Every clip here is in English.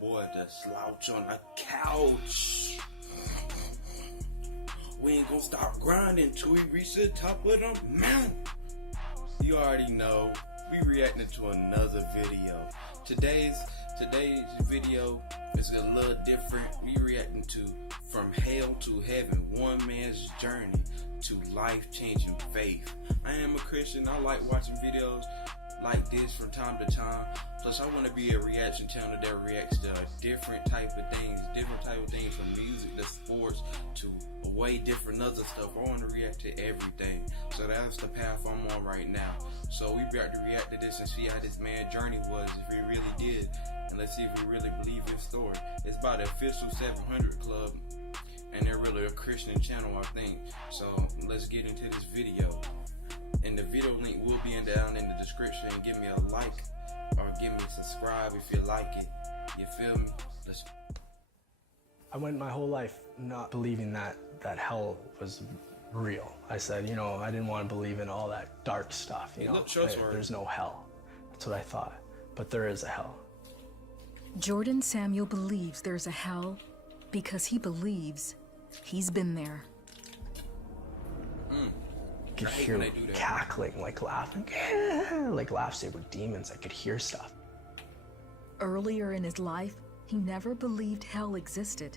your boy, the slouch on the couch. We ain't gonna stop grinding till we reach the top of the mountain. You already know, we reacting to another video. Today's video is a little different. We reacting to From Hell to Heaven, one man's journey to life-changing faith. I am a Christian. I like watching videos like this from time to time. Plus, I want to be a reaction channel that reacts to different type of things from music to sports to way different other stuff. I want to react to everything. So that's the path I'm on right now. So we got to react to this and see how this man's journey was, if he really did. And let's see if we really believe his story. It's by the official 700 Club. And they're really a Christian channel, I think. So let's get into this video. And the video link will be down in the description. And give me a like or give me a subscribe if you like it. You feel me? I went my whole life not believing that hell was real. I said, I didn't want to believe in all that dark stuff. There's no hell. That's what I thought. But there is a hell. Jordan Samuel believes there's a hell because he believes he's been there. I could hear cackling, like laughing, like laughs. They were demons. I could hear stuff. Earlier in his life, he never believed hell existed.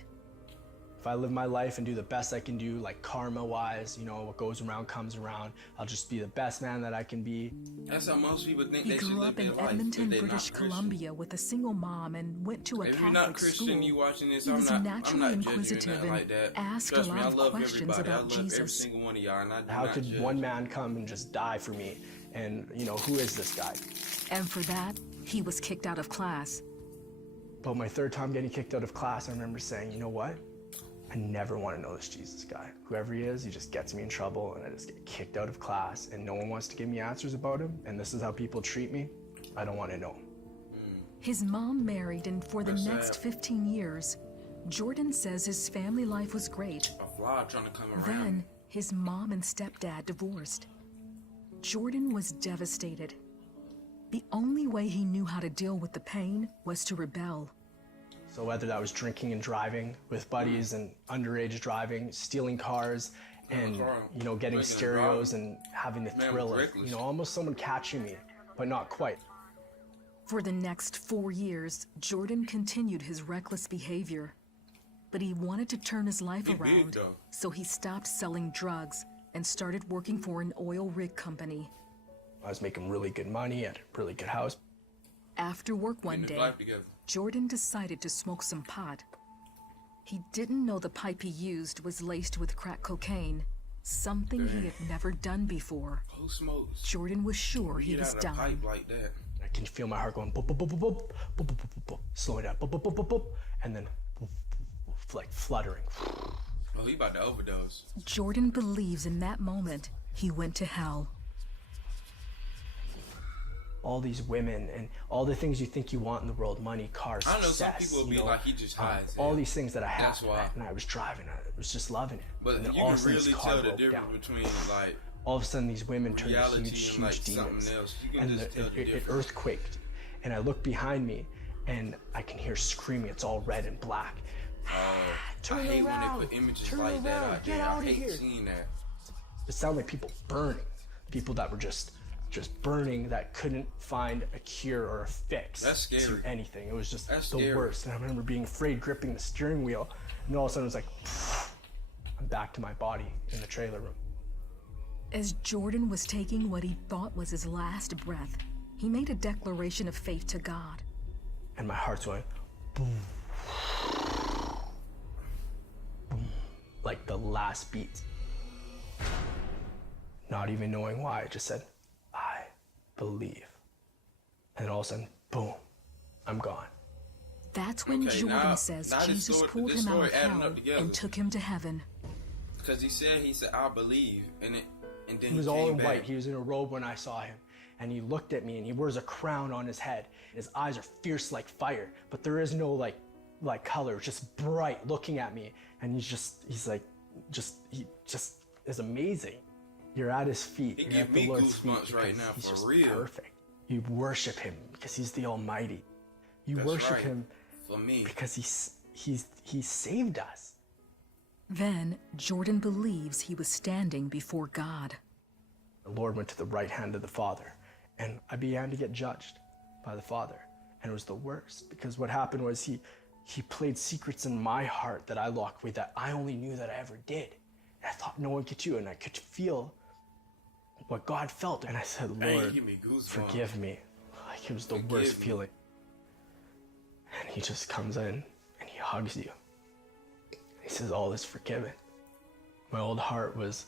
If I live my life and do the best I can do, like karma-wise, what goes around comes around, I'll just be the best man that I can be. That's how most people think he they should live their life. He grew up in Edmonton, British Columbia with a single mom and went to a Catholic school. If you're not Christian, you watching this, he was I'm naturally not inquisitive and like that. asked Trust a me, lot I love of questions everybody. about I love Jesus. every single one of y'all, and I do How not could judge. one man come and just die for me? And, who is this guy? And for that, he was kicked out of class. But my third time getting kicked out of class, I remember saying, you know what? I never want to know this Jesus guy. Whoever he is, he just gets me in trouble and I just get kicked out of class and no one wants to give me answers about him and this is how people treat me. I don't want to know. His mom married and for the next 15 years, Jordan says his family life was great. A fly trying to come around. Then his mom and stepdad divorced. Jordan was devastated. The only way he knew how to deal with the pain was to rebel. So whether that was drinking and driving with buddies and underage driving, stealing cars, and getting stereos and having the thrill of almost someone catching me, but not quite. For the next 4 years, Jordan continued his reckless behavior. But he wanted to turn his life around, so he stopped selling drugs and started working for an oil rig company. I was making really good money at a really good house. After work one day, Jordan decided to smoke some pot. He didn't know the pipe he used was laced with crack cocaine, something he had never done before. Who smokes? Jordan was sure he was done. Pipe like that? I can feel my heart going boop, boop, boop, boop, boop, boop, boop, boop, boop, slowing down, boop, boop, boop, boop, boop, and then boop, boop, like fluttering. Oh, he about to overdose. Jordan believes in that moment he went to hell. All these women and all the things you think you want in the world, money, cars, I know success, some people be like, he just hides all these things that I had. That's why. And I was driving, I was just loving it. But and then you all can of a sudden really this car tell the broke difference down. between like all of a sudden these women turned into huge like demons. something else. You can And just tell the it difference. earthquaked. And I look behind me and I can hear screaming. It's all red and black. I hate when they put images like that out there. I hate seeing that. It sounded like people burning. People that were just burning, that couldn't find a cure or a fix. That's scary. To anything. It was just the scary. worst. And I remember being afraid, gripping the steering wheel, and all of a sudden it was like, I'm back to my body in the trailer room. As Jordan was taking what he thought was his last breath, he made a declaration of faith to God. And my heart's going, boom, boom, like the last beat. Not even knowing why, I just said, I believe. And all of a sudden, boom, I'm gone. That's when Jordan says Jesus pulled him out of hell and took him to heaven. Because he said, I believe, and then he was all in white. He was in a robe when I saw him. And he looked at me and he wears a crown on his head. His eyes are fierce like fire, but there is no like color, just bright looking at me. And he just is amazing. You're at his feet. He You're at the Lord's feet right now, he's for just real. perfect. You worship him because he's the Almighty. You That's worship right. him for me. Because he saved us. Then, Jordan believes he was standing before God. The Lord went to the right hand of the Father, and I began to get judged by the Father. And it was the worst, because what happened was he played secrets in my heart that I locked away, that I only knew that I ever did. And I thought no one could do, and I could feel what God felt. And I said, Lord, forgive me. Like, it was the worst feeling. And he just comes in and he hugs you. He says, all is forgiven. My old heart was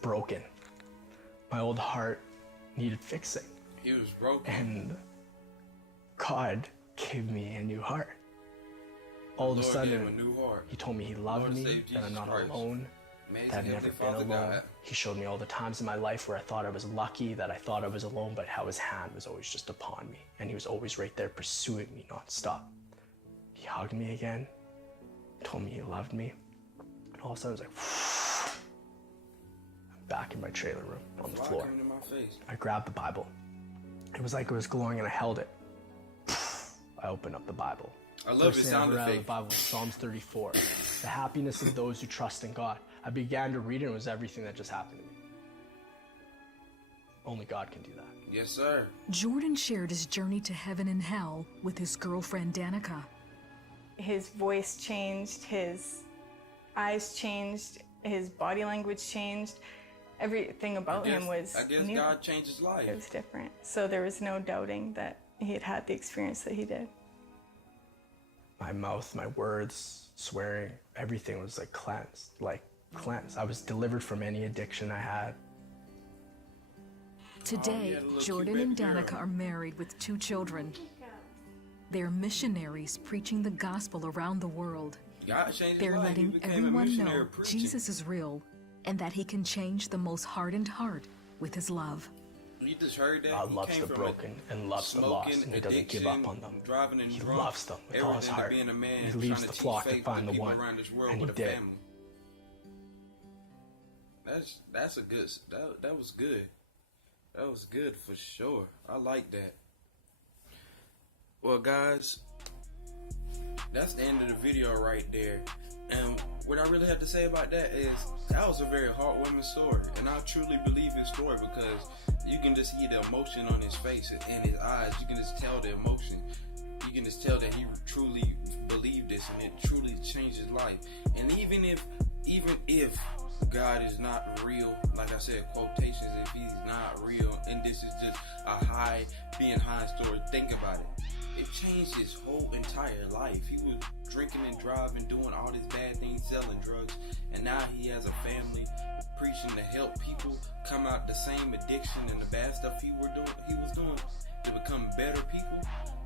broken. My old heart needed fixing. He was broken. And God gave me a new heart. All of a sudden, he told me he loved me, that I'm not alone, that I've never been alone. He showed me all the times in my life where I thought I was lucky, that I thought I was alone, but how his hand was always just upon me. And he was always right there pursuing me nonstop. He hugged me again, told me he loved me. And all of a sudden, I was like, I'm back in my trailer room on the floor. I grabbed the Bible. It was like it was glowing and I held it. I opened up the Bible. I love First the thing I sound read out of effect. the Bible was Psalms 34. The happiness of those who trust in God. I began to read it and it was everything that just happened to me. Only God can do that. Yes, sir. Jordan shared his journey to heaven and hell with his girlfriend Danica. His voice changed, his eyes changed, his body language changed. Everything about him was new. God changed his life. It was different. So there was no doubting that he had had the experience that he did. My mouth, my words, swearing, everything was like cleansed. I was delivered from any addiction I had. Today, Jordan and Danica are married with 2 children. They're missionaries preaching the gospel around the world. God changed his They're life. He letting became a everyone missionary know preaching. Jesus is real and that he can change the most hardened heart with his love. You just heard that? God He loves came the from broken and loves the lost, and he doesn't give up on them. He loves them with all his heart. He leaves the flock to find the one, and he did. That's a good. That was good. That was good for sure. I like that. Well, guys, that's the end of the video right there. And what I really have to say about that is that was a very heartwarming story, and I truly believe his story because you can just see the emotion on his face and his eyes. You can just tell the emotion. You can just tell that he truly believed this, and it truly changed his life. And even if God is not real, like I said, quotations, if he's not real, and this is just a being high story, think about it. It changed his whole entire life. He was drinking and driving, doing all these bad things, selling drugs, and now he has a family, preaching to help people come out the same addiction and the bad stuff he was doing to become better people.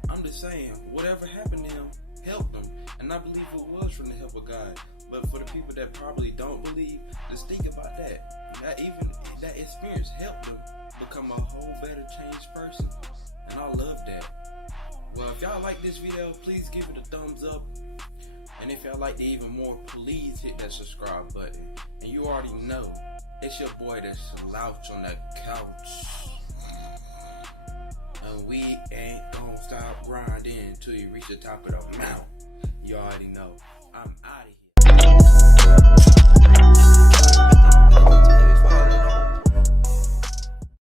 I'm just saying, whatever happened to him helped him, and I believe it was from the help of God. But for the people that probably don't believe, just think about that. That experience helped them become a whole better changed person, and I love that. Well, if y'all like this video, please give it a thumbs up. And if y'all like it even more, please hit that subscribe button. And you already know, it's your boy the slouch on the couch. And we ain't gonna stop grinding till you reach the top of the mountain.